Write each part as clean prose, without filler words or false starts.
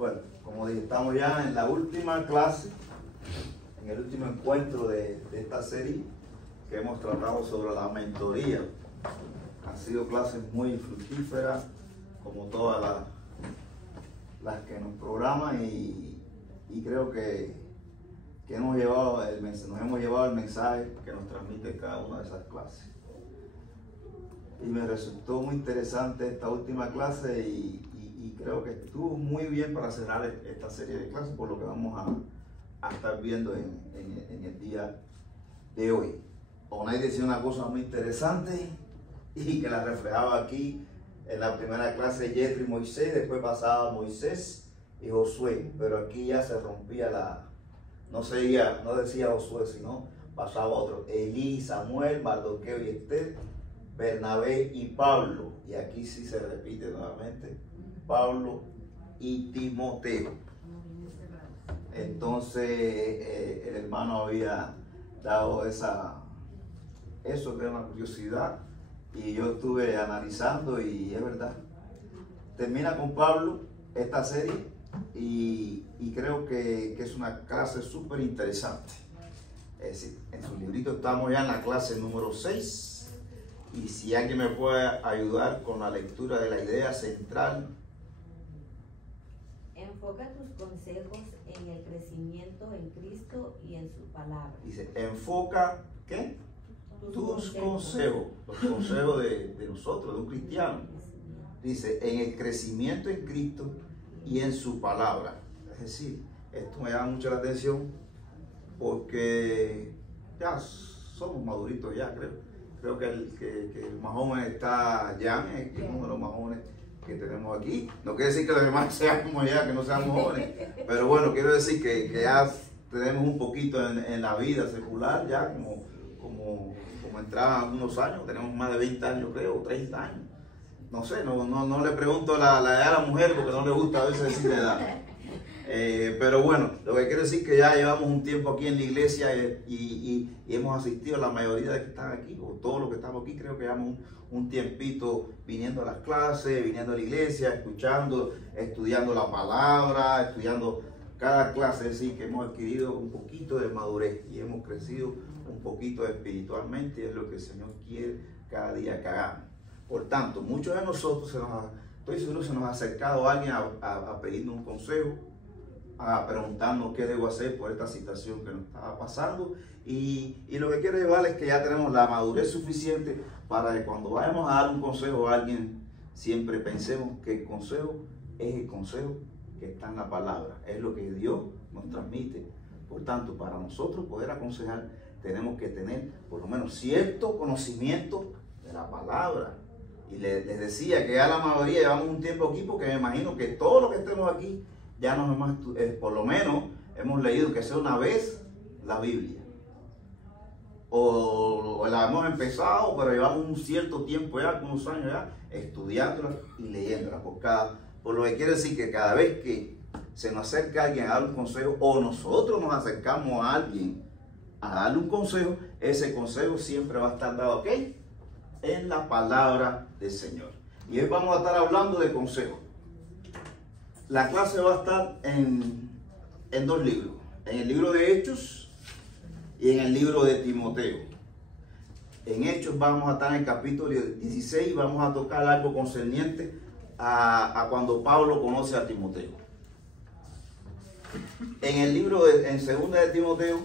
Bueno, como dije, estamos ya en la última clase, en el último encuentro de esta serie que hemos tratado sobre la mentoría. Han sido clases muy fructíferas, como todas las que nos programan, y creo que nos hemos llevado el mensaje que nos transmite cada una de esas clases. Y me resultó muy interesante esta última clase y creo que estuvo muy bien para cerrar esta serie de clases, por lo que vamos a estar viendo en el día de hoy. Onay decía una cosa muy interesante y que la reflejaba aquí en la primera clase: Yetro y Moisés, después pasaba Moisés y Josué, pero aquí ya se rompía no decía Josué, sino pasaba otro: Elí, Samuel, Mardoqueo y Esther, Bernabé y Pablo, y aquí sí se repite nuevamente Pablo y Timoteo. Entonces el hermano había dado eso que era una curiosidad, y yo estuve analizando, y es verdad. Termina con Pablo esta serie y creo que es una clase súper interesante. Es decir, en su librito estamos ya en la clase número 6, y si alguien me puede ayudar con la lectura de la idea central. Enfoca tus consejos en el crecimiento en Cristo y en su palabra. Dice, enfoca, ¿qué? Tus consejos, los consejos de nosotros, de un cristiano. Dice, en el crecimiento en Cristo y en su palabra. Es decir, esto me llama mucho la atención porque ya somos maduritos ya, creo que el más joven está ya, que es uno de los más jóvenes que tenemos aquí. No quiere decir que los demás seamos ya, que no seamos jóvenes, pero bueno, quiero decir que ya tenemos un poquito en la vida secular, ya como entraban algunos años, tenemos más de 20 años, creo, 30 años. No sé, no le pregunto la edad a la mujer porque no le gusta a veces decir la edad. Pero bueno, lo que quiero decir es que ya llevamos un tiempo aquí en la iglesia y hemos asistido a la mayoría de que están aquí, o todos los que estamos aquí. Creo que llevamos un tiempito viniendo a las clases, viniendo a la iglesia, escuchando, estudiando la palabra, estudiando cada clase. Es decir, que hemos adquirido un poquito de madurez y hemos crecido un poquito espiritualmente, y es lo que el Señor quiere cada día que hagamos. Por tanto, muchos de nosotros estoy seguro se nos ha acercado alguien a pedirnos un consejo, a preguntarnos qué debo hacer por esta situación que nos estaba pasando, y lo que quiero llevarles es que ya tenemos la madurez suficiente para que cuando vayamos a dar un consejo a alguien, siempre pensemos que el consejo es el consejo que está en la palabra, es lo que Dios nos transmite. Por tanto, para nosotros poder aconsejar, tenemos que tener por lo menos cierto conocimiento de la palabra. Y les decía que ya la mayoría llevamos un tiempo aquí, porque me imagino que todos los que estemos aquí ya nos hemos, por lo menos hemos leído que sea una vez la Biblia, o la hemos empezado, pero llevamos un cierto tiempo ya, unos años ya, estudiándola y leyéndola por lo que quiere decir que cada vez que se nos acerca alguien a dar un consejo, o nosotros nos acercamos a alguien a darle un consejo, ese consejo siempre va a estar dado, ¿ok?, en la palabra del Señor. Y hoy vamos a estar hablando de consejos. La clase va a estar en dos libros, en el libro de Hechos y en el libro de Timoteo. En Hechos vamos a estar en el capítulo 16 y vamos a tocar algo concerniente a cuando Pablo conoce a Timoteo. En el libro en segunda de Timoteo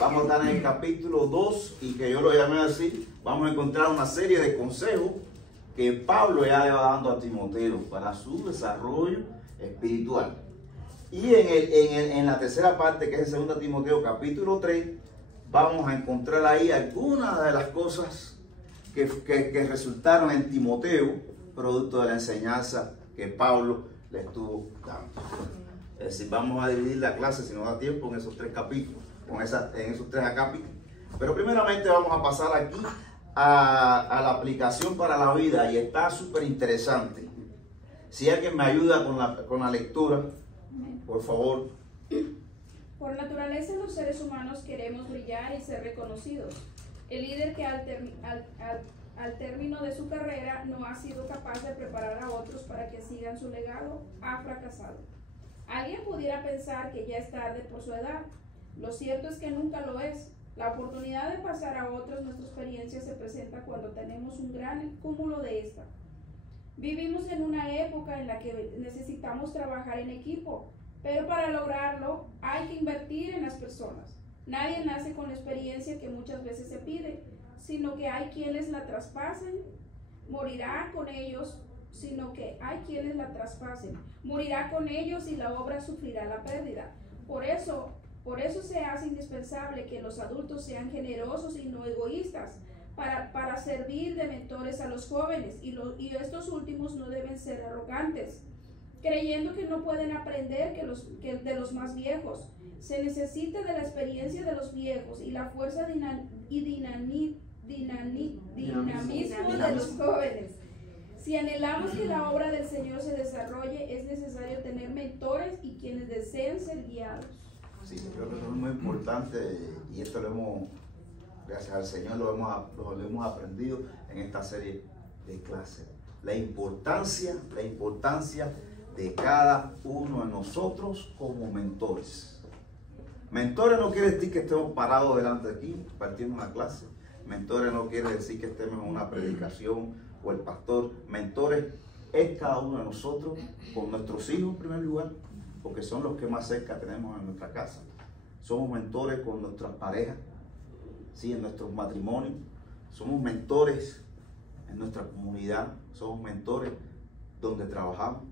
vamos a estar en el capítulo 2, y que yo lo llamé así, vamos a encontrar una serie de consejos que Pablo ya le va dando a Timoteo para su desarrollo espiritual. Y en la tercera parte, que es en 2 Timoteo capítulo 3, vamos a encontrar ahí algunas de las cosas que resultaron en Timoteo, producto de la enseñanza que Pablo le estuvo dando. Es decir, vamos a dividir la clase, si nos da tiempo, en esos tres capítulos, en esos tres acápitos. Pero primeramente vamos a pasar aquí a la aplicación para la vida, y está súper interesante. Si alguien me ayuda con la lectura, por favor. Por naturaleza, los seres humanos queremos brillar y ser reconocidos. El líder que al término de su carrera no ha sido capaz de preparar a otros para que sigan su legado ha fracasado. Alguien pudiera pensar que ya es tarde por su edad. Lo cierto es que nunca lo es. La oportunidad de pasar a otros nuestra experiencia se presenta cuando tenemos un gran cúmulo de esta. Vivimos en una época en la que necesitamos trabajar en equipo, pero para lograrlo hay que invertir en las personas. Nadie nace con la experiencia que muchas veces se pide, sino que hay quienes la traspasen, morirá con ellos, morirá con ellos y la obra sufrirá la pérdida. Por eso se hace indispensable que los adultos sean generosos y no egoístas, para servir de mentores a los jóvenes, y estos últimos no deben ser arrogantes, creyendo que no pueden aprender de los más viejos. Se necesita de la experiencia de los viejos y la fuerza y dinamismo de los jóvenes. Si anhelamos que la obra del Señor se desarrolle, es necesario tener mentores y quienes deseen ser guiados. Sí, yo creo que eso es muy importante, y esto gracias al Señor lo hemos aprendido en esta serie de clases. La importancia de cada uno de nosotros como mentores. Mentores no quiere decir que estemos parados delante de aquí, partiendo una clase. Mentores no quiere decir que estemos en una predicación o el pastor. Mentores es cada uno de nosotros, con nuestros hijos en primer lugar, porque son los que más cerca tenemos en nuestra casa. Somos mentores con nuestras parejas, ¿sí? En nuestros matrimonios. Somos mentores en nuestra comunidad. Somos mentores donde trabajamos.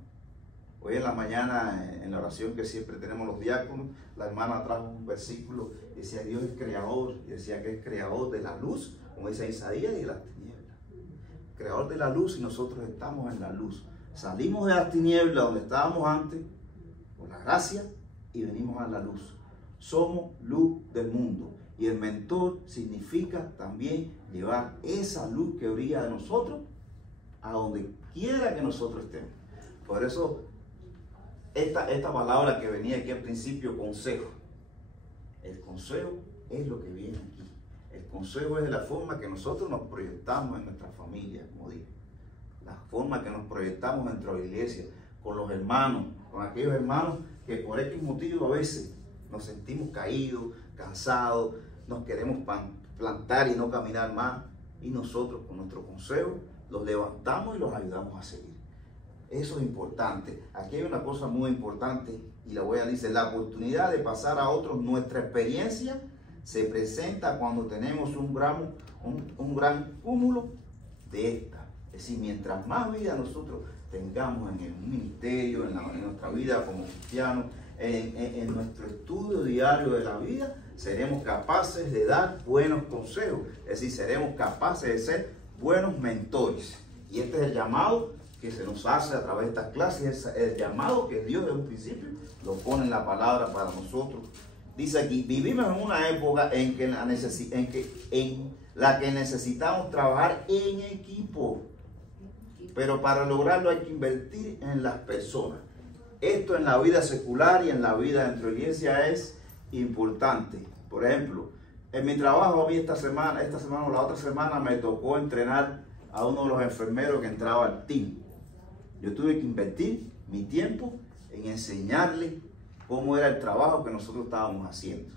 Hoy en la mañana, en la oración que siempre tenemos los diáconos, la hermana trajo un versículo y decía: Dios es creador, y decía que es creador de la luz, como dice Isaías, y de las tinieblas. Creador de la luz, y nosotros estamos en la luz. Salimos de las tinieblas donde estábamos antes, por la gracia, y venimos a la luz. Somos luz del mundo, y el mentor significa también llevar esa luz que brilla de nosotros a donde quiera que nosotros estemos. Por eso esta palabra que venía aquí al principio, consejo. El consejo es lo que viene aquí. El consejo es de la forma que nosotros nos proyectamos en nuestra familia, como dije. La forma que nos proyectamos dentro de la iglesia, con los hermanos, con aquellos hermanos que por X motivo a veces nos sentimos caídos, cansados, nos queremos plantar y no caminar más. Y nosotros con nuestro consejo los levantamos y los ayudamos a seguir. Eso es importante. Aquí hay una cosa muy importante, y la voy a decir: la oportunidad de pasar a otros nuestra experiencia se presenta cuando tenemos un gran cúmulo de esta. Es decir, mientras más vida nosotros tengamos en el ministerio, en nuestra vida como cristianos, en nuestro estudio diario de la vida, seremos capaces de dar buenos consejos. Es decir, seremos capaces de ser buenos mentores. Y este es el llamado que se nos hace a través de estas clases, es el llamado que Dios desde un principio lo pone en la palabra para nosotros. Dice aquí: vivimos en una época en la que necesitamos trabajar en equipo, pero para lograrlo hay que invertir en las personas. Esto en la vida secular y en la vida dentro de la iglesia es importante. Por ejemplo, en mi trabajo a mí esta semana o la otra semana me tocó entrenar a uno de los enfermeros que entraba al team. Yo tuve que invertir mi tiempo en enseñarle cómo era el trabajo que nosotros estábamos haciendo.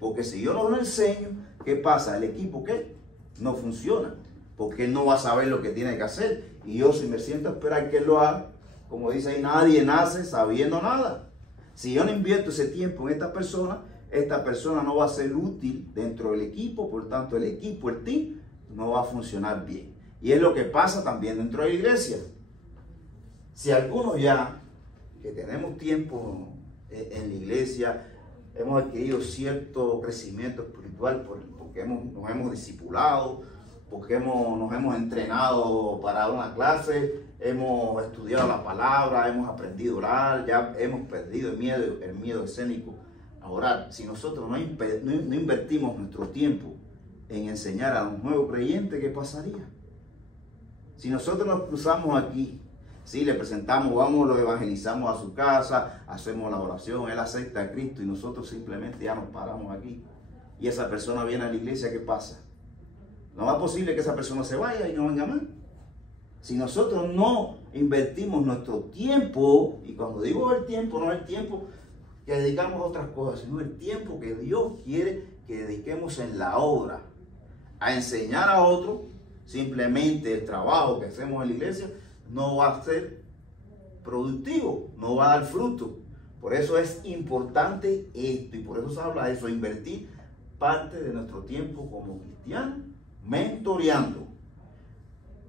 Porque si yo no lo enseño, ¿qué pasa? El equipo, ¿qué? No funciona. Porque él no va a saber lo que tiene que hacer. Y yo, si me siento a esperar que él lo haga, como dice ahí, nadie nace sabiendo nada. Si yo no invierto ese tiempo en esta persona no va a ser útil dentro del equipo. Por tanto, el equipo, el team, no va a funcionar bien. Y es lo que pasa también dentro de la iglesia. Si algunos ya, que tenemos tiempo en la iglesia, hemos adquirido cierto crecimiento espiritual porque nos hemos discipulado, porque nos hemos entrenado para dar una clase, hemos estudiado la palabra, hemos aprendido a orar, ya hemos perdido el miedo escénico a orar. Si nosotros no invertimos nuestro tiempo en enseñar a los nuevos creyentes, ¿qué pasaría? Si nosotros nos cruzamos aquí, si le presentamos, lo evangelizamos a su casa, hacemos la oración, él acepta a Cristo y nosotros simplemente ya nos paramos aquí, y esa persona viene a la iglesia, ¿qué pasa? No es posible que esa persona se vaya y no venga más. Si nosotros no invertimos nuestro tiempo, y cuando digo el tiempo, no es el tiempo que dedicamos a otras cosas, sino el tiempo que Dios quiere que dediquemos en la obra, a enseñar a otros. Simplemente el trabajo que hacemos en la iglesia no va a ser productivo, no va a dar fruto. Por eso es importante esto, y por eso se habla de eso, invertir parte de nuestro tiempo como cristianos, mentoreando.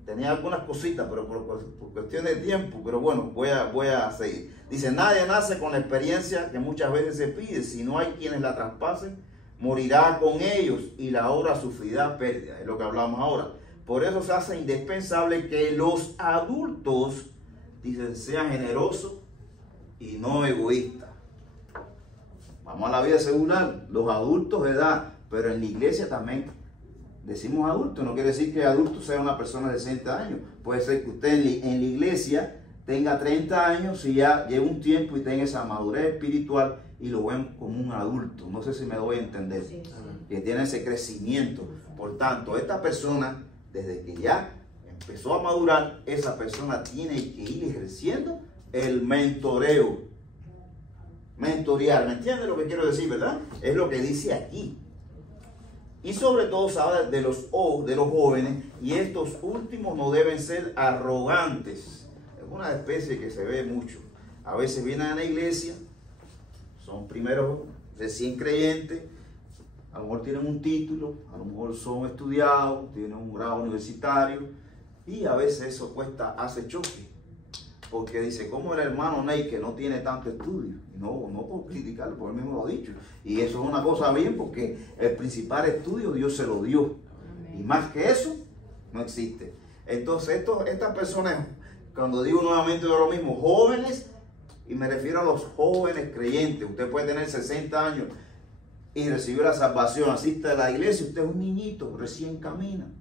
Tenía algunas cositas, pero por cuestión de tiempo, pero bueno, voy a seguir. Dice, nadie nace con la experiencia que muchas veces se pide. Si no hay quienes la traspasen, morirá con ellos y la obra sufrirá pérdida. Es lo que hablamos ahora. Por eso se hace indispensable que los adultos, dicen, sean generosos y no egoístas. Vamos a la vida secular, los adultos de edad, pero en la iglesia también decimos adultos. No quiere decir que adulto sea una persona de 60 años. Puede ser que usted en la iglesia tenga 30 años y ya lleve un tiempo y tenga esa madurez espiritual y lo ven como un adulto. No sé si me doy a entender. Sí. Que tiene ese crecimiento. Por tanto, esta persona, desde que ya empezó a madurar, esa persona tiene que ir ejerciendo el mentoreo. Mentorear, ¿me entiende lo que quiero decir, verdad? Es lo que dice aquí. Y sobre todo se habla de los jóvenes, y estos últimos no deben ser arrogantes. Es una especie que se ve mucho. A veces vienen a la iglesia, son primeros recién creyentes, a lo mejor tienen un título, a lo mejor son estudiados, tienen un grado universitario, y a veces eso hace choque. Porque dice, ¿cómo el hermano Ney que no tiene tanto estudio? No por criticarlo, porque él mismo lo ha dicho. Y eso es una cosa bien, porque el principal estudio Dios se lo dio. Amén. Y más que eso, no existe. Entonces, estas personas, cuando digo nuevamente lo mismo, jóvenes, y me refiero a los jóvenes creyentes. Usted puede tener 60 años y recibir la salvación, asiste a la iglesia, usted es un niñito, recién camina.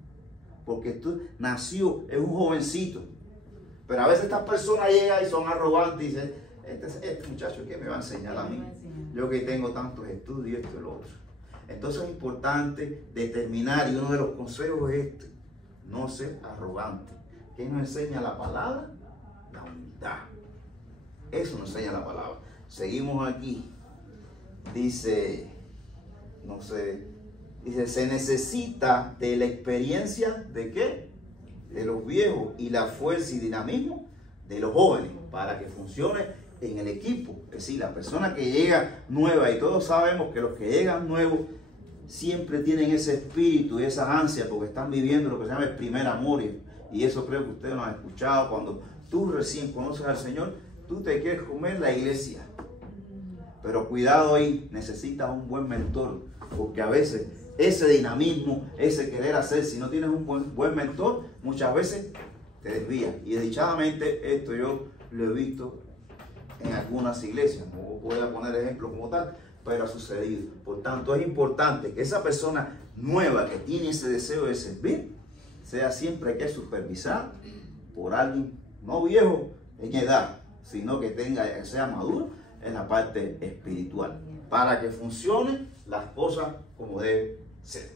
Porque tú nació, es un jovencito. Pero a veces estas personas llegan y son arrogantes y dicen, este muchacho, ¿qué me va a enseñar a mí? Yo que tengo tantos estudios, esto y lo otro. Entonces es importante determinar, y uno de los consejos es este, no ser arrogante. ¿Qué nos enseña la palabra? La humildad. Eso nos enseña la palabra. Seguimos aquí. Dice, se necesita de la experiencia ¿de qué? De los viejos y la fuerza y dinamismo de los jóvenes para que funcione en el equipo. Es decir, la persona que llega nueva, y todos sabemos que los que llegan nuevos siempre tienen ese espíritu y esa ansia porque están viviendo lo que se llama el primer amor, y eso creo que ustedes lo han escuchado. Cuando tú recién conoces al Señor, tú te quieres comer la iglesia, pero cuidado ahí, necesitas un buen mentor, porque a veces ese dinamismo, ese querer hacer, si no tienes un buen mentor, muchas veces te desvías. Y desdichadamente esto yo lo he visto en algunas iglesias. No voy a poner ejemplos como tal, pero ha sucedido. Por tanto, es importante que esa persona nueva que tiene ese deseo de servir, sea siempre que supervisar por alguien no viejo en edad, sino que sea maduro en la parte espiritual, para que funcionen las cosas como debe ser.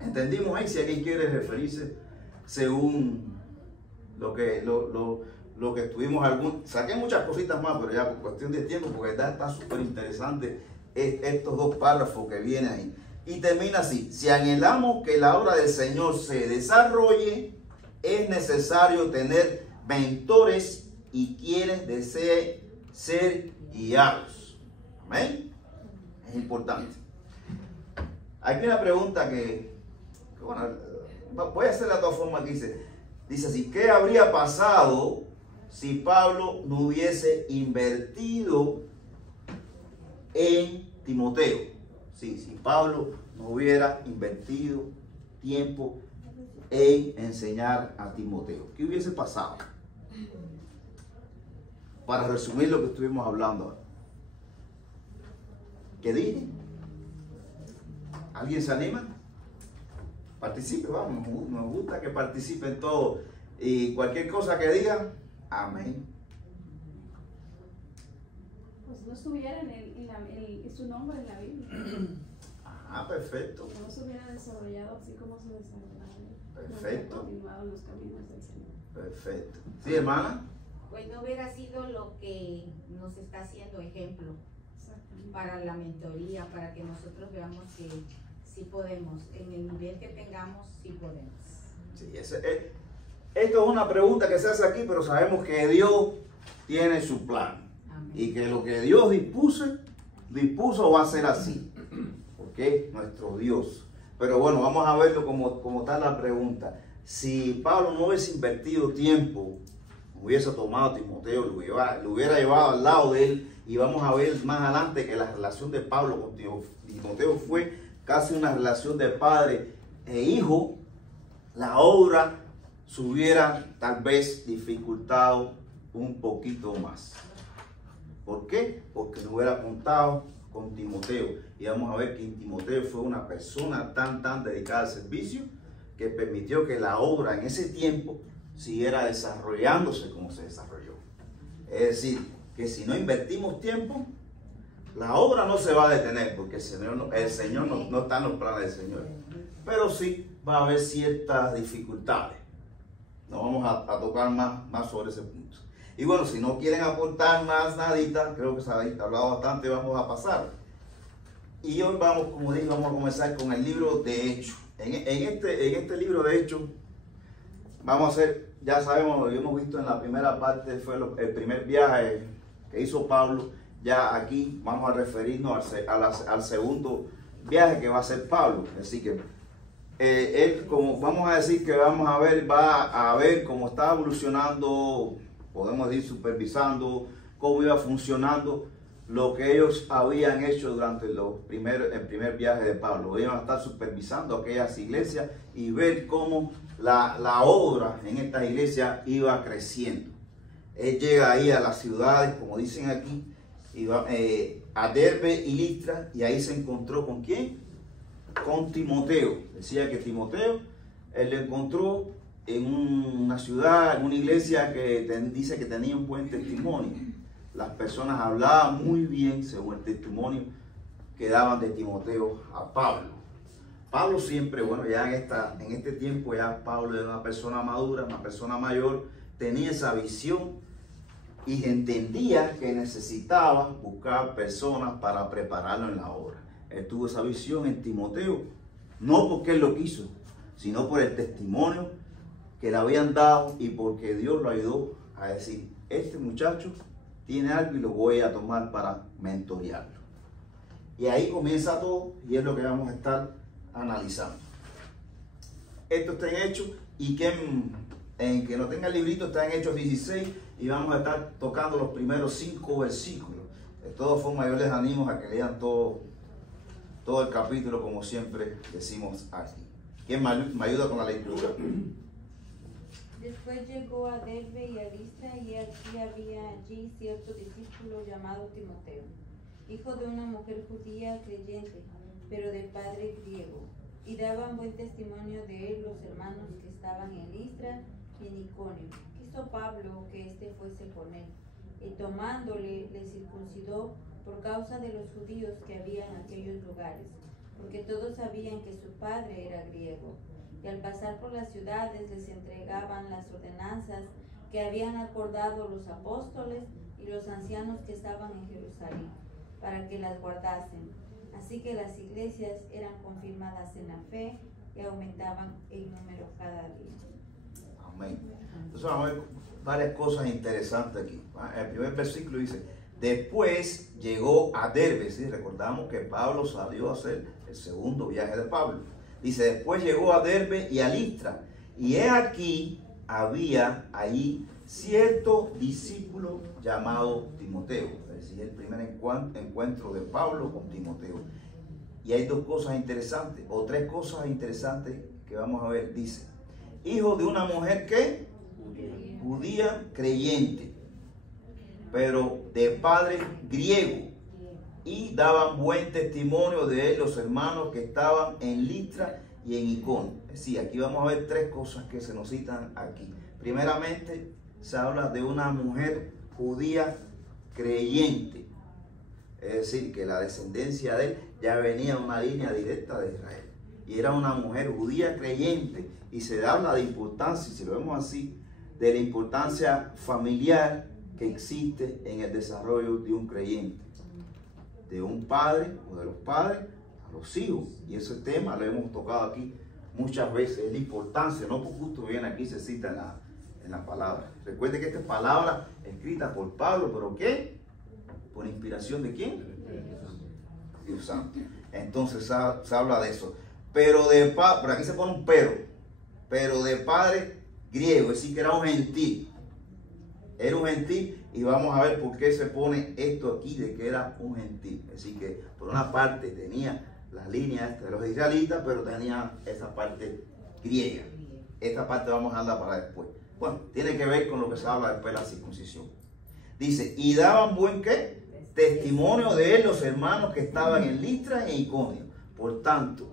¿Entendimos ahí? Si alguien quiere referirse según lo que estuvimos, saqué muchas cositas más, pero ya por cuestión de tiempo, porque está súper interesante estos dos párrafos que vienen ahí. Y termina así: si anhelamos que la obra del Señor se desarrolle, es necesario tener mentores y quienes deseen ser guiados. Amén. Es importante. Hay una pregunta que bueno, voy a hacerla de todas formas. Dice así: ¿qué habría pasado si Pablo no hubiese invertido en Timoteo? Sí, si Pablo no hubiera invertido tiempo en enseñar a Timoteo, ¿qué hubiese pasado? Para resumir lo que estuvimos hablando ahora. ¿Qué dije? ¿Alguien se anima? Participe, vamos, nos gusta que participen todos. Y cualquier cosa que digan, amén. Pues no estuviera en su nombre en la Biblia. Ah, perfecto. No se hubiera desarrollado así como se desarrolló. Perfecto. No continuado en los caminos del Señor. Perfecto. ¿Sí, hermana? Pues no hubiera sido lo que nos está haciendo ejemplo Exactamente. para la mentoría, para que nosotros veamos que sí podemos, en el nivel que tengamos, sí podemos. Sí, esto es una pregunta que se hace aquí, pero sabemos que Dios tiene su plan. Amén. Y que lo que Dios dispuso va a ser así. Porque es nuestro Dios. Pero bueno, vamos a verlo como está la pregunta. Si Pablo no hubiese invertido tiempo, hubiese tomado a Timoteo, lo hubiera llevado al lado de él, y vamos a ver más adelante que la relación de Pablo con Timoteo fue casi una relación de padre e hijo, la obra se hubiera tal vez dificultado un poquito más. ¿Por qué? Porque no hubiera contado con Timoteo. Y vamos a ver que Timoteo fue una persona tan dedicada al servicio que permitió que la obra en ese tiempo siguiera desarrollándose como se desarrolló. Es decir, que si no invertimos tiempo, la obra no se va a detener, porque el Señor no está en los planes del Señor. Pero sí va a haber ciertas dificultades. No vamos a tocar más sobre ese punto. Y bueno, si no quieren aportar más nadita, creo que se ha hablado bastante, vamos a pasar. Y hoy vamos, como dije, vamos a comenzar con el libro de Hechos. En este libro de Hechos, vamos a hacer, ya sabemos, lo hemos visto en la primera parte, fue el primer viaje que hizo Pablo. Ya aquí vamos a referirnos al segundo viaje que va a hacer Pablo. Así que él, como vamos a decir que vamos a ver, va a ver cómo está evolucionando, podemos ir supervisando cómo iba funcionando lo que ellos habían hecho durante el primer viaje de Pablo. Iban a estar supervisando aquellas iglesias y ver cómo la obra en estas iglesias iba creciendo. Él llega ahí a las ciudades, como dicen aquí, a Derbe y Listra, y ahí se encontró ¿con quién? Con Timoteo. Decía que Timoteo, él lo encontró en una ciudad, en una iglesia que dice que tenía un buen testimonio. Las personas hablaban muy bien según el testimonio que daban de Timoteo a Pablo. Pablo siempre, bueno, ya en este tiempo ya Pablo era una persona madura, una persona mayor, tenía esa visión y entendía que necesitaba buscar personas para prepararlo en la obra. Él tuvo esa visión en Timoteo, no porque él lo quiso, sino por el testimonio que le habían dado y porque Dios lo ayudó a decir, este muchacho tiene algo y lo voy a tomar para mentorearlo. Y ahí comienza todo y es lo que vamos a estar analizando. Esto está en Hechos, y en que no tenga el librito está en Hechos 16, y vamos a estar tocando los primeros 5 versículos. De todas formas, yo les animo a que lean todo el capítulo, como siempre decimos aquí. ¿Quién me ayuda con la lectura? Después llegó a Derbe y a Listra, y aquí había allí cierto discípulo llamado Timoteo, hijo de una mujer judía creyente, pero de padre griego, y daban buen testimonio de él los hermanos que estaban en Listra y en Iconio. Quiso Pablo que éste fuese con él, y tomándole le circuncidó por causa de los judíos que había en aquellos lugares, porque todos sabían que su padre era griego. Y al pasar por las ciudades les entregaban las ordenanzas que habían acordado los apóstoles y los ancianos que estaban en Jerusalén, para que las guardasen. Así que las iglesias eran confirmadas en la fe y aumentaban en número cada día. Amén. Entonces vamos a ver varias cosas interesantes aquí. El primer versículo dice, después llegó a Derbe. ¿Sí? Recordamos que Pablo salió a hacer el segundo viaje de Pablo. Dice, después llegó a Derbe y a Listra, y he aquí había allí cierto discípulo llamado Timoteo. Es decir, el primer encuentro de Pablo con Timoteo. Y hay dos cosas interesantes, o tres cosas interesantes que vamos a ver. Dice, hijo de una mujer que judía creyente, pero de padre griego, y daban buen testimonio de él los hermanos que estaban en Listra y en Iconio. Es decir, aquí vamos a ver tres cosas que se nos citan aquí. Primeramente, se habla de una mujer judía creyente. Es Es decir, que la descendencia de él ya venía de una línea directa de Israel. Y era una mujer judía creyente. Y se habla de importancia, si lo vemos así, de la importancia familiar que existe en el desarrollo de un creyente. De un padre o de los padres a los hijos. Y ese tema lo hemos tocado aquí muchas veces. La importancia, no por gusto viene aquí, se cita en la palabra. Recuerde que esta es palabra escrita por Pablo, ¿pero qué? ¿Por inspiración de quién? Dios Santo. Entonces se habla de eso. Pero por aquí se pone un pero de padre griego, es decir, que era un gentil. Era un gentil y vamos a ver por qué se pone esto aquí de que era un gentil. Es decir, que por una parte tenía la línea de los israelitas, pero tenía esa parte griega. Esta parte vamos a hablar para después. Bueno, tiene que ver con lo que se habla después de la circuncisión. Dice, y daban buen ¿qué? Testimonio de él los hermanos que estaban en Listra e Iconio. Por tanto,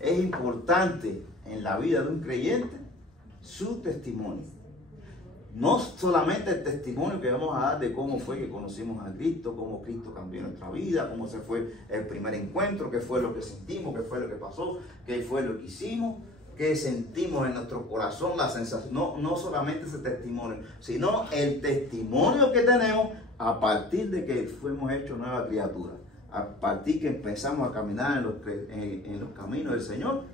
es importante en la vida de un creyente su testimonio. No solamente el testimonio que vamos a dar de cómo fue que conocimos a Cristo, cómo Cristo cambió nuestra vida, cómo se fue el primer encuentro, qué fue lo que sentimos, qué fue lo que pasó, qué fue lo que hicimos, qué sentimos en nuestro corazón, la sensación. No solamente ese testimonio, sino el testimonio que tenemos a partir de que fuimos hechos nueva criatura. A partir que empezamos a caminar en los caminos del Señor,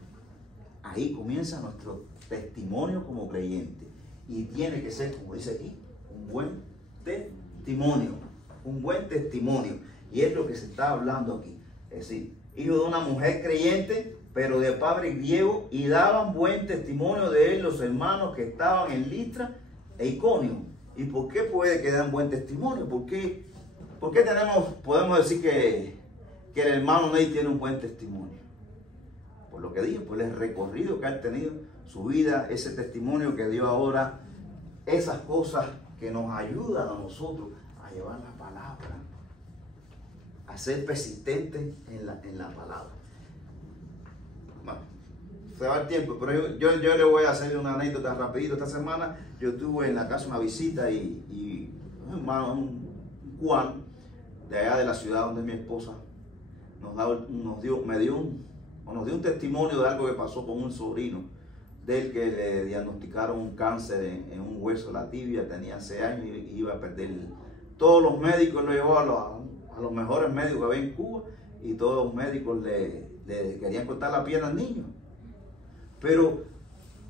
ahí comienza nuestro testimonio como creyente. Y tiene que ser, como dice aquí, un buen testimonio. Un buen testimonio. Y es lo que se está hablando aquí. Es decir, hijo de una mujer creyente, pero de padre griego, y daban buen testimonio de él los hermanos que estaban en Listra e Iconio. ¿Y por qué puede que dan buen testimonio? ¿Por qué podemos decir que el hermano Ney tiene un buen testimonio? Por lo que dije, por el recorrido que ha tenido, su vida, ese testimonio que dio ahora, esas cosas que nos ayudan a nosotros a llevar la palabra, a ser persistentes en la palabra. Bueno, se va el tiempo, pero yo le voy a hacer una anécdota rapidito. Esta semana yo tuve en la casa una visita y un hermano, un cubano de allá de la ciudad donde mi esposa nos dio un testimonio de algo que pasó con un sobrino de él, que le diagnosticaron un cáncer en un hueso de la tibia. Tenía 6 años y iba a perder. Todos los médicos lo llevó a los mejores médicos que había en Cuba, y todos los médicos le querían cortar la pierna al niño. Pero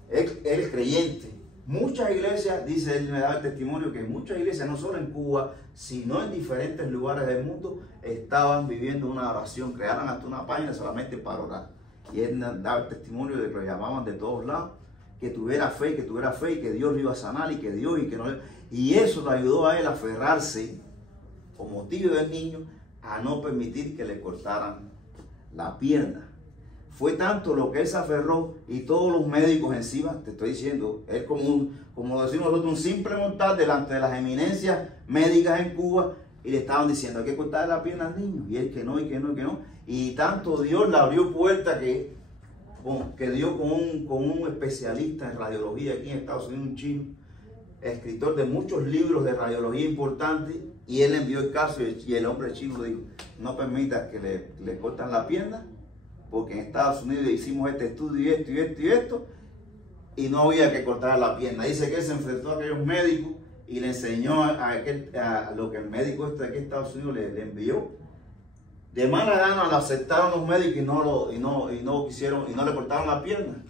él es creyente. Muchas iglesias, dice él, me da el testimonio que muchas iglesias, no solo en Cuba, sino en diferentes lugares del mundo, estaban viviendo una oración. Crearon hasta una página solamente para orar. Y él daba el testimonio de que lo llamaban de todos lados, que tuviera fe, y que Dios lo iba a sanar, y que Dios, y que no. Y eso le ayudó a él a aferrarse, con motivo del niño, a no permitir que le cortaran la pierna. Fue tanto lo que él se aferró, y todos los médicos encima, te estoy diciendo, él como decimos nosotros, un simple mortal delante de las eminencias médicas en Cuba, y le estaban diciendo, hay que cortarle la pierna al niño, y él que no, y que no, y que no. Y tanto Dios le abrió puerta que dio con un especialista en radiología aquí en Estados Unidos, un chino, escritor de muchos libros de radiología importantes, y él envió el caso, y el hombre chino le dijo, no permita que le cortan la pierna, porque en Estados Unidos hicimos este estudio y esto, y no había que cortar la pierna. Dice que él se enfrentó a aquellos médicos y le enseñó a lo que el médico de aquí en Estados Unidos le envió. De mala gana lo aceptaron los médicos y no quisieron, y no le cortaron la pierna.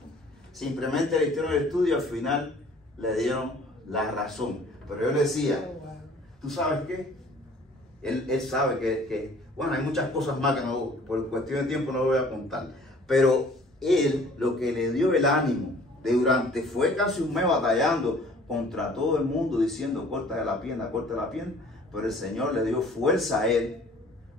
Simplemente le hicieron el estudio y al final le dieron la razón. Pero yo le decía, ¿tú sabes qué? Él sabe que bueno, hay muchas cosas más que por cuestión de tiempo no lo voy a contar. Pero él, lo que le dio el ánimo fue casi un mes batallando contra todo el mundo, diciendo, corta la pierna, pero el Señor le dio fuerza a él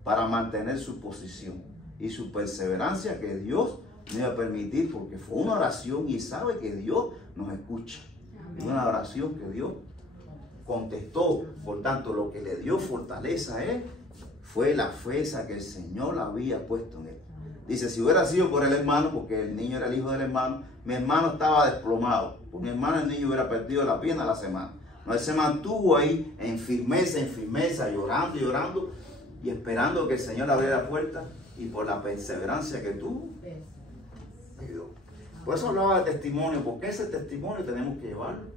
para mantener su posición y su perseverancia, que Dios no iba a permitir, porque fue una oración y sabe que Dios nos escucha. Es una oración que Dios contestó. Por tanto, lo que le dio fortaleza a él fue la fe que el Señor había puesto en él. Dice, si hubiera sido por el hermano, porque el niño era el hijo del hermano, mi hermano estaba desplomado. Por mi hermano el niño hubiera perdido la pierna a la semana. No, él se mantuvo ahí en firmeza, llorando, y esperando que el Señor abriera la puerta y por la perseverancia que tuvo. Por eso hablaba de testimonio, porque ese testimonio tenemos que llevarlo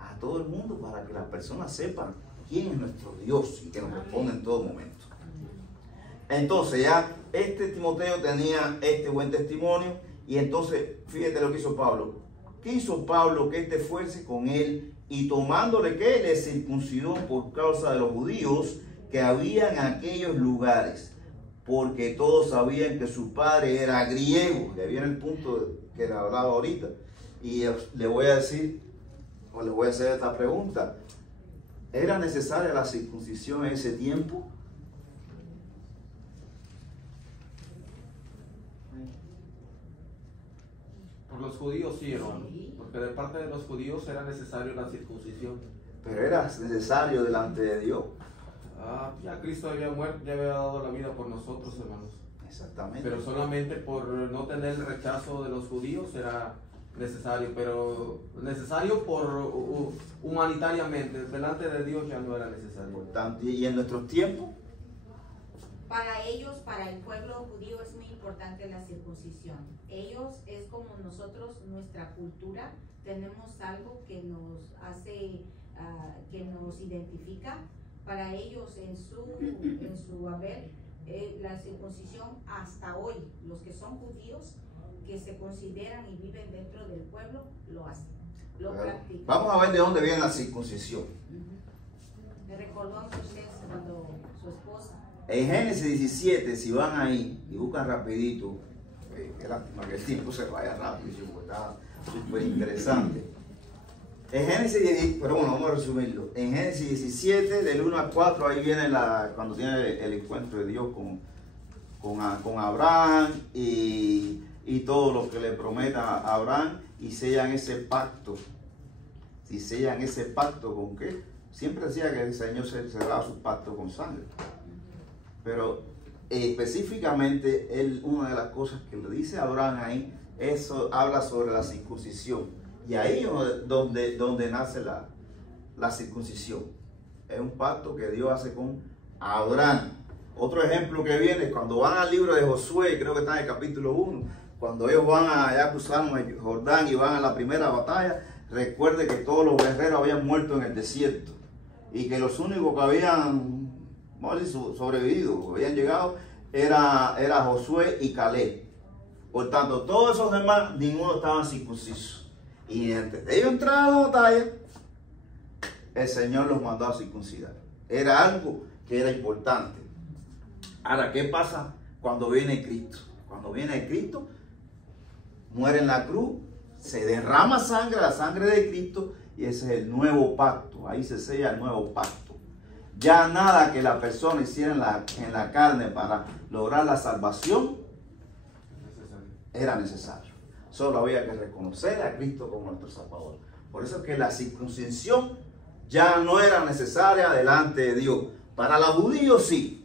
a todo el mundo para que las personas sepan quién es nuestro Dios y que nos responde en todo momento. Entonces ya este Timoteo tenía este buen testimonio y entonces fíjate lo que hizo Pablo. ¿Qué hizo Pablo? Que este fuese con él y tomándole que le circuncidó por causa de los judíos que había en aquellos lugares, porque todos sabían que su padre era griego. Y ahí viene el punto que le hablaba ahorita. Y le voy a decir, o le voy a hacer esta pregunta. ¿Era necesaria la circuncisión en ese tiempo? Por los judíos sí, hermano. Porque de parte de los judíos era necesario la circuncisión. Pero era necesario delante de Dios. Ya Cristo había muerto, ya había dado la vida por nosotros, hermanos. Exactamente. Pero solamente por no tener el rechazo de los judíos era necesario, pero necesario por humanitariamente, delante de Dios ya no era necesario. Importante. ¿Y en nuestros tiempos? Para ellos, para el pueblo judío es muy importante la circuncisión. Ellos es como nosotros, nuestra cultura, tenemos algo que nos hace, que nos identifica. Para ellos en su haber, la circuncisión hasta hoy, los que son judíos, que se consideran y viven dentro del pueblo, lo hacen, lo practican. Vamos a ver de dónde viene la circuncisión. Me recordó a Moisés cuando su esposa. En Génesis 17, si van ahí y buscan rapidito, qué lástima que el tiempo se vaya rápido, porque está súper interesante. En Génesis 17, pero bueno, vamos a resumirlo. En Génesis 17, del 1 al 4, ahí viene cuando tiene el encuentro de Dios con Abraham y todo lo que le prometa a Abraham, y sellan ese pacto. Si sellan ese pacto con qué? Siempre decía que el Señor cerraba su pacto con sangre. Pero específicamente, una de las cosas que le dice a Abraham ahí, eso habla sobre la circuncisión. Y ahí es donde nace la circuncisión. Es un pacto que Dios hace con Abraham. Otro ejemplo que viene es cuando van al libro de Josué, creo que está en el capítulo 1, cuando ellos van allá, cruzaron el Jordán y van a la primera batalla, recuerde que todos los guerreros habían muerto en el desierto y que los únicos que habían sobrevivido, habían llegado, era Josué y Caleb. Por tanto, todos esos demás, ninguno estaban circuncisos. Y antes de ellos entrar a la batalla, el Señor los mandó a circuncidar. Era algo que era importante. Ahora, ¿qué pasa cuando viene Cristo? Cuando viene Cristo, muere en la cruz, se derrama sangre, la sangre de Cristo, y ese es el nuevo pacto. Ahí se sella el nuevo pacto. Ya nada que la persona hiciera en la carne para lograr la salvación era necesario. Solo había que reconocer a Cristo como nuestro Salvador. Por eso es que la circuncisión ya no era necesaria delante de Dios. Para los judíos sí.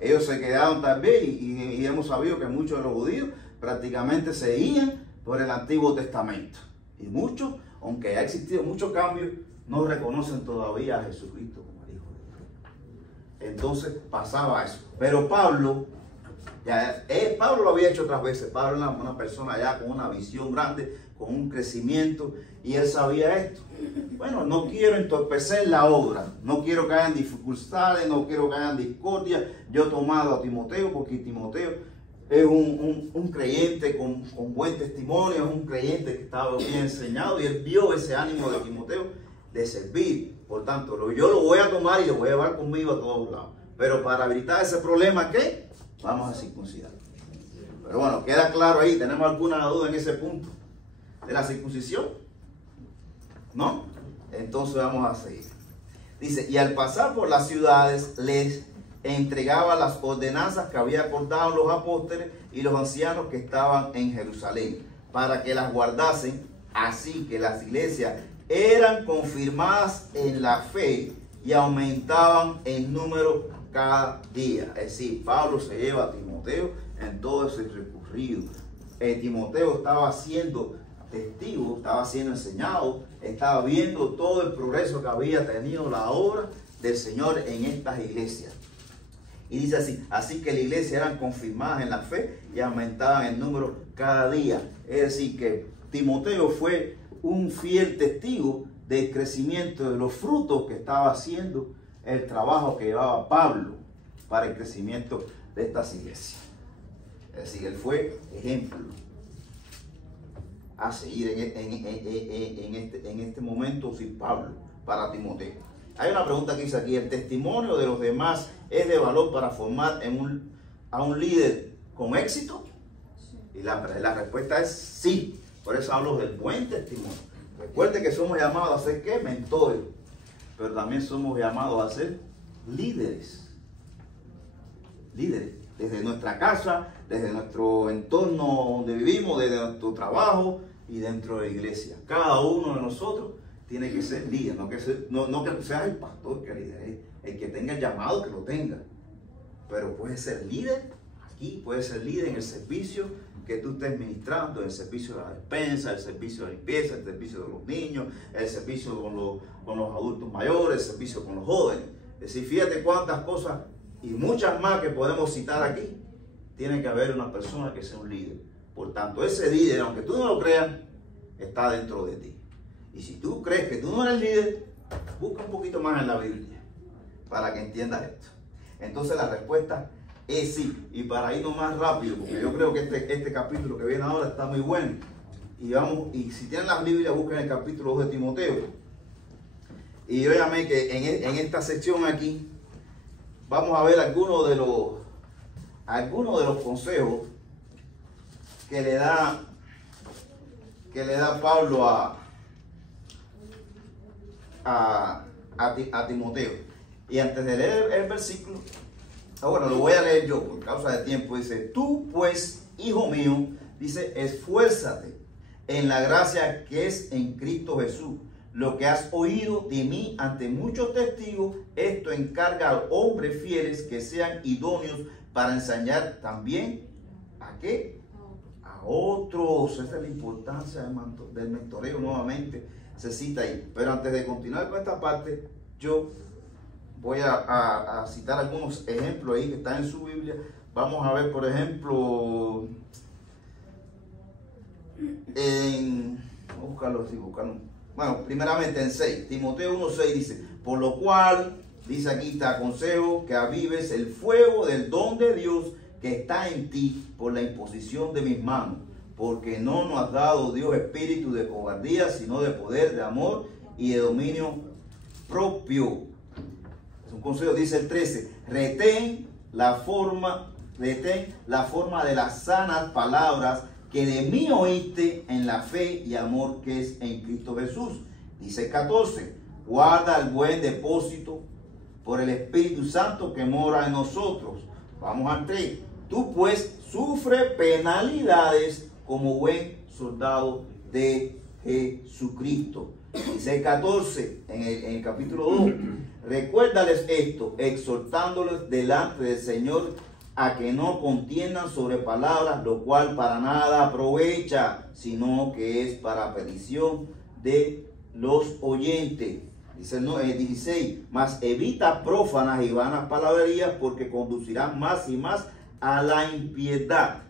Ellos se quedaron también y hemos sabido que muchos de los judíos prácticamente seguían por el Antiguo Testamento. Y muchos, aunque ha existido muchos cambios, no reconocen todavía a Jesucristo como el Hijo de Dios. Entonces pasaba eso. Pero Pablo lo había hecho otras veces. Pablo era una persona ya con una visión grande, con un crecimiento, y él sabía esto. Bueno, no quiero entorpecer la obra, no quiero que hayan dificultades, no quiero que hayan discordia. Yo he tomado a Timoteo porque Timoteo es un creyente con buen testimonio, es un creyente que estaba bien enseñado, y él vio ese ánimo de Timoteo de servir. Por tanto, yo lo voy a tomar y lo voy a llevar conmigo a todos lados. Pero para evitar ese problema, ¿qué? Vamos a circuncidar. Pero bueno, queda claro ahí. ¿Tenemos alguna duda en ese punto de la circuncisión? ¿No? Entonces vamos a seguir. Dice, y al pasar por las ciudades les entregaba las ordenanzas que había acordado los apóstoles y los ancianos que estaban en Jerusalén, para que las guardasen. Así que las iglesias eran confirmadas en la fe y aumentaban en número cada día. Es decir, Pablo se lleva a Timoteo en todo ese recorrido. Timoteo estaba siendo testigo, estaba siendo enseñado, estaba viendo todo el progreso que había tenido la obra del Señor en estas iglesias. Y dice así, así que la iglesia eran confirmadas en la fe y aumentaban en número cada día. Es decir, que Timoteo fue un fiel testigo del crecimiento, de los frutos que estaba haciendo el trabajo que llevaba Pablo para el crecimiento de estas iglesias. Es decir, él fue ejemplo a seguir en este momento, sí, Pablo, para Timoteo. Hay una pregunta que dice aquí, ¿el testimonio de los demás es de valor para formar a un líder con éxito? Y la respuesta es sí. Por eso hablo del buen testimonio. Recuerde que somos llamados a ser, ¿qué? Mentores. Pero también somos llamados a ser líderes. Líderes. Desde nuestra casa, desde nuestro entorno donde vivimos, desde nuestro trabajo y dentro de la iglesia. Cada uno de nosotros tiene que ser líder. No que sea el pastor que lidere, el que tenga el llamado que lo tenga. Pero puede ser líder aquí, puede ser líder en el servicio que tú estés ministrando, el servicio de la despensa, el servicio de la limpieza, el servicio de los niños, el servicio con los adultos mayores, el servicio con los jóvenes. Es decir, fíjate cuántas cosas y muchas más que podemos citar aquí. Tiene que haber una persona que sea un líder. Por tanto, ese líder, aunque tú no lo creas, está dentro de ti. Y si tú crees que tú no eres líder, busca un poquito más en la Biblia para que entiendas esto. Entonces la respuesta es sí. Y para irnos más rápido, porque yo creo que este capítulo que viene ahora está muy bueno. Y si tienen las Biblias, busquen el capítulo 2 de Timoteo. Y yo llamé que en esta sección aquí vamos a ver algunos de los consejos que le da Pablo a Timoteo. Y antes de leer el versículo, bueno, lo voy a leer yo por causa de tiempo. Dice, tú pues, hijo mío, dice, esfuérzate en la gracia que es en Cristo Jesús. Lo que has oído de mí ante muchos testigos, esto encarga a hombres fieles que sean idóneos para enseñar también ¿a qué? A otros. Esa es la importancia del mentoreo, nuevamente se cita ahí. Pero antes de continuar con esta parte, yo voy a citar algunos ejemplos ahí que están en su Biblia. Vamos a ver, por ejemplo, bueno, primeramente en 6, Timoteo 1:6 dice, por lo cual, dice aquí, te aconsejo que avives el fuego del don de Dios que está en ti por la imposición de mis manos, porque no nos ha dado Dios espíritu de cobardía, sino de poder, de amor y de dominio propio. Es un consejo, dice el 13, retén la forma de las sanas palabras que de mí oíste en la fe y amor que es en Cristo Jesús. Dice el 14, guarda el buen depósito por el Espíritu Santo que mora en nosotros. Vamos al 3, tú pues sufre penalidades como buen soldado de Jesucristo. Dice el 14, en el capítulo 2, recuérdales esto, exhortándoles delante del Señor a que no contiendan sobre palabras, lo cual para nada aprovecha, sino que es para perdición de los oyentes. Dice el 16, mas evita prófanas y vanas palabrerías, porque conducirán más y más a la impiedad.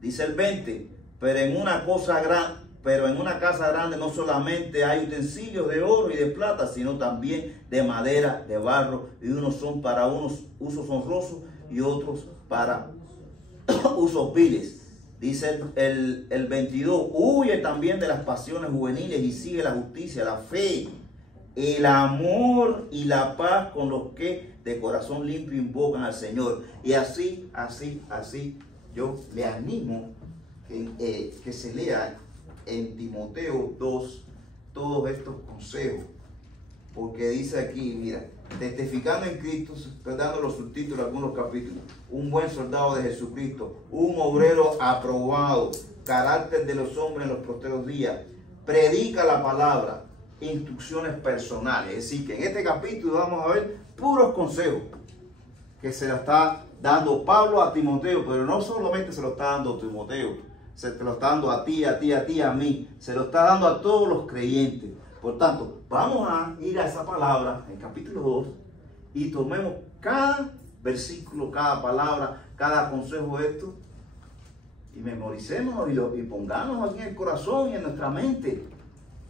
Dice el 20, pero en una casa grande no solamente hay utensilios de oro y de plata, sino también de madera, de barro, y unos son para unos usos honrosos y otros para usos viles. Dice el 22, huye también de las pasiones juveniles y sigue la justicia, la fe, el amor y la paz con los que de corazón limpio invocan al Señor. Y así yo le animo que se lea en Timoteo 2 todos estos consejos, porque dice aquí, mira, testificando en Cristo, estoy dando los subtítulos de algunos capítulos, un buen soldado de Jesucristo, un obrero aprobado, carácter de los hombres en los postreros días, predica la palabra, instrucciones personales. Es decir, que en este capítulo vamos a ver puros consejos que se lo está dando Pablo a Timoteo, pero no solamente se lo está dando a Timoteo, se te lo está dando a ti, a mí, se lo está dando a todos los creyentes. Por tanto, vamos a ir a esa palabra, en capítulo 2, y tomemos cada versículo, cada palabra, cada consejo de esto. Y memoricémonos y pongámonos aquí en el corazón y en nuestra mente.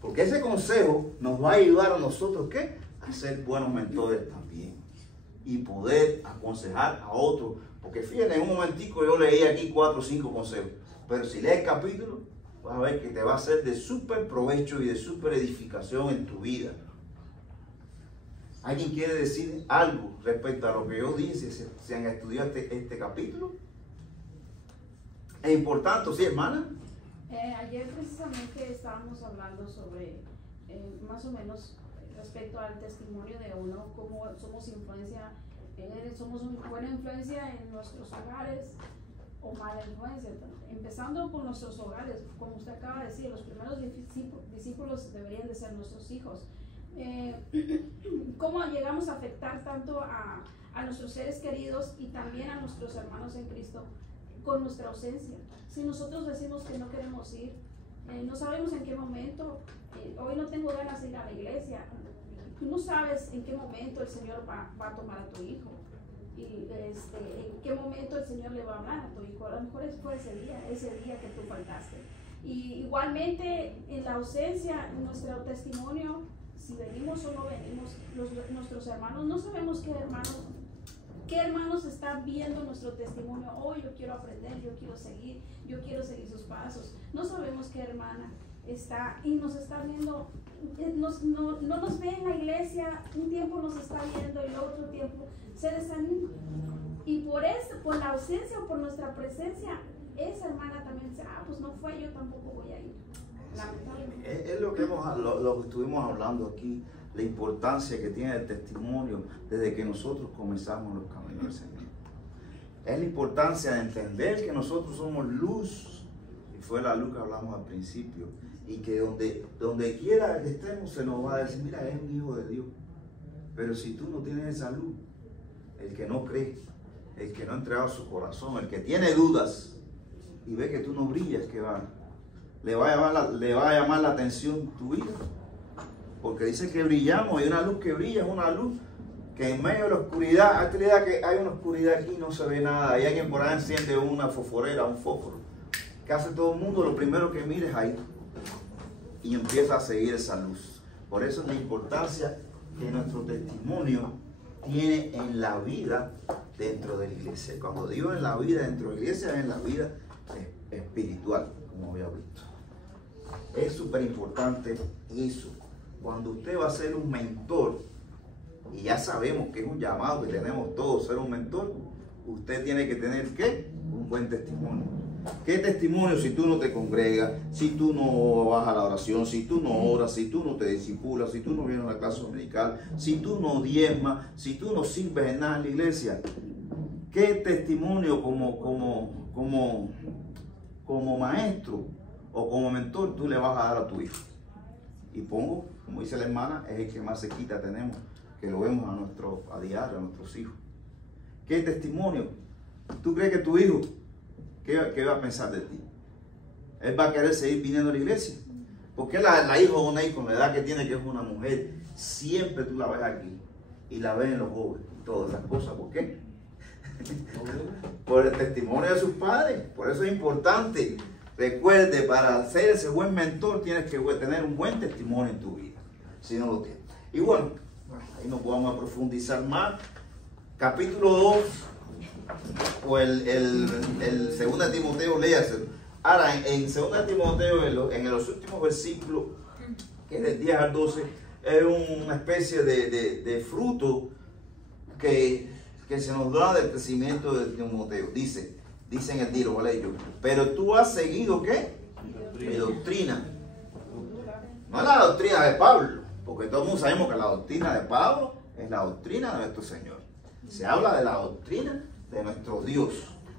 Porque ese consejo nos va a ayudar a nosotros, ¿qué? A ser buenos mentores también. Y poder aconsejar a otros. Porque fíjense, en un momentico yo leí aquí 4 o 5 consejos. Pero si lees el capítulo, vas a ver que te va a ser de súper provecho y de súper edificación en tu vida. ¿Alguien quiere decir algo respecto a lo que yo dije? Si han estudiado este capítulo. ¿Es importante, sí, hermana? Ayer precisamente estábamos hablando sobre más o menos respecto al testimonio de uno, cómo somos somos una buena influencia en nuestros hogares o mala influencia. Empezando con nuestros hogares, como usted acaba de decir, los primeros discípulos deberían de ser nuestros hijos. ¿Cómo llegamos a afectar tanto a nuestros seres queridos y también a nuestros hermanos en Cristo con nuestra ausencia? Si nosotros decimos que no queremos ir, no sabemos en qué momento, hoy no tengo ganas de ir a la iglesia, tú no sabes en qué momento el Señor va a tomar a tu hijo y en qué momento el Señor le va a hablar a tu hijo. A lo mejor fue ese día que tú faltaste. Y igualmente en la ausencia, en nuestro testimonio, si venimos o no venimos, nuestros hermanos, no sabemos qué hermanos están viendo nuestro testimonio. Oh, yo quiero aprender, yo quiero seguir sus pasos. No sabemos qué hermana está y nos está viendo, no nos ve en la iglesia, un tiempo nos está viendo y el otro tiempo se desanima. Y por la ausencia o por nuestra presencia, esa hermana también dice, pues no fue, yo tampoco voy a ir. Es lo que estuvimos hablando aquí, la importancia que tiene el testimonio desde que nosotros comenzamos los caminos del Señor. Es la importancia de entender que nosotros somos luz, y fue la luz que hablamos al principio, y que donde quiera que estemos se nos va a decir, mira, es un hijo de Dios. Pero si tú no tienes esa luz, el que no cree, el que no ha entregado su corazón, el que tiene dudas y ve que tú no brillas, que le va a llamar la atención tu vida. Porque dice que brillamos, hay una luz que brilla, es una luz que en medio de la oscuridad, hay que hay una oscuridad aquí y no se ve nada. Y alguien por ahí enciende una fosforera, un fósforo. ¿Qué hace todo el mundo? Lo primero que mira es ahí. Y empieza a seguir esa luz. Por eso es la importancia que nuestro testimonio tiene en la vida dentro de la iglesia. Cuando digo en la vida dentro de la iglesia, es en la vida espiritual, como había visto. Es súper importante eso. Cuando usted va a ser un mentor, y ya sabemos que es un llamado que tenemos todos, ser un mentor, usted tiene que tener, ¿qué? Un buen testimonio. ¿Qué testimonio si tú no te congregas, si tú no vas a la oración, si tú no oras, si tú no te discipulas, si tú no vienes a la clase dominical, si tú no diezmas, si tú no sirves en nada en la iglesia? ¿Qué testimonio como maestro o como mentor tú le vas a dar a tu hijo? Y pongo, como dice la hermana, es el que más cerquita tenemos, que lo vemos a diario, a nuestros hijos. ¿Qué testimonio? ¿Tú crees que tu hijo, qué va a pensar de ti? Él va a querer seguir viniendo a la iglesia. Porque la hija de Oney, con la edad que tiene, que es una mujer, siempre tú la ves aquí y la ves en los jóvenes y todas esas cosas. ¿Por qué? Por el testimonio de sus padres. Por eso es importante. Recuerde, para ser ese buen mentor tienes que tener un buen testimonio en tu vida. Si no lo tienes. Y bueno, ahí nos vamos a profundizar más. Capítulo 2, o el 2 de Timoteo, léaselo. Ahora, en 2 de Timoteo, en los últimos versículos, que es del 10 al 12, es una especie de fruto que se nos da del crecimiento de Timoteo. Dice en el tiro, ¿vale? Pero tú has seguido, ¿qué? Mi doctrina. No es la doctrina de Pablo, porque todos mundo sabemos que la doctrina de Pablo es la doctrina de nuestro Señor. Se habla de la doctrina de nuestro Dios.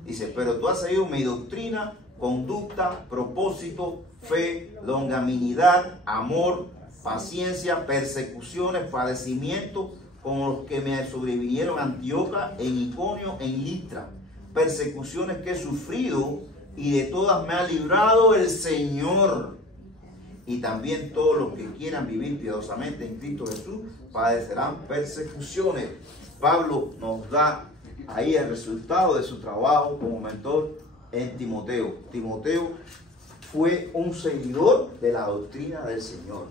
Dice, pero tú has seguido mi doctrina, conducta, propósito, fe, longanimidad, amor, paciencia, persecuciones, padecimientos, como los que me sobrevinieron en Antioquía, en Iconio, en Listra. Persecuciones que he sufrido y de todas me ha librado el Señor. Y también todos los que quieran vivir piadosamente en Cristo Jesús padecerán persecuciones. Pablo nos da ahí el resultado de su trabajo como mentor en Timoteo. Timoteo fue un seguidor de la doctrina del Señor.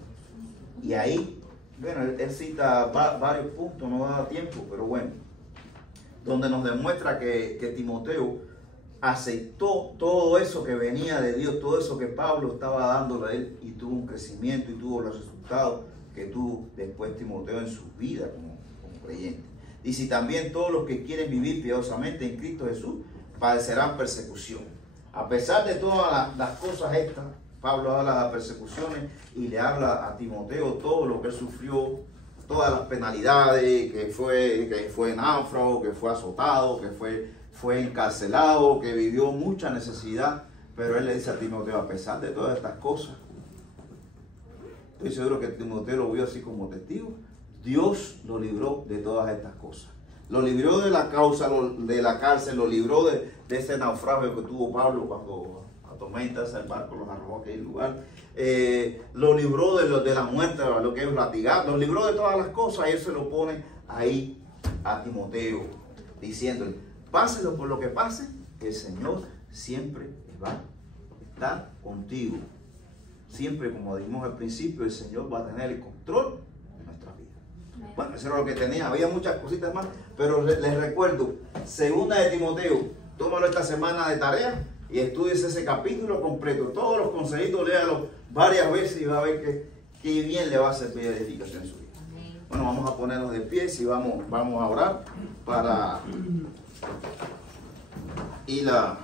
Y ahí, bueno, él cita varios puntos, no da tiempo, pero bueno, donde nos demuestra que Timoteo aceptó todo eso que venía de Dios, todo eso que Pablo estaba dándole a él, y tuvo un crecimiento y tuvo los resultados que tuvo después Timoteo en su vida como creyente. Dice, también todos los que quieren vivir piadosamente en Cristo Jesús padecerán persecución. A pesar de todas las cosas estas, Pablo habla de las persecuciones y le habla a Timoteo todo lo que él sufrió, todas las penalidades, que fue náufrago, que fue azotado, que fue encarcelado, que vivió mucha necesidad. Pero él le dice a Timoteo, a pesar de todas estas cosas, estoy seguro que Timoteo lo vio así como testigo, Dios lo libró de todas estas cosas. Lo libró de la causa, de la cárcel, lo libró de ese naufragio que tuvo Pablo cuando la tormenta, ese barco los arrojó a aquel lugar. Lo libró de la muerte, lo que es latigar, lo libró de todas las cosas, y él se lo pone ahí a Timoteo, diciéndole, páselo por lo que pase, el Señor siempre va a estar contigo. Siempre, como dijimos al principio, el Señor va a tener el control de nuestra vida. Bueno, eso era lo que tenía, había muchas cositas más, pero les recuerdo, 2 de Timoteo, tómalo esta semana de tarea y estudies ese capítulo completo. Todos los consejitos, léalo varias veces y va a ver que bien le va a servir de edificación en su vida. Bueno, vamos a ponernos de pie y vamos a orar para ir a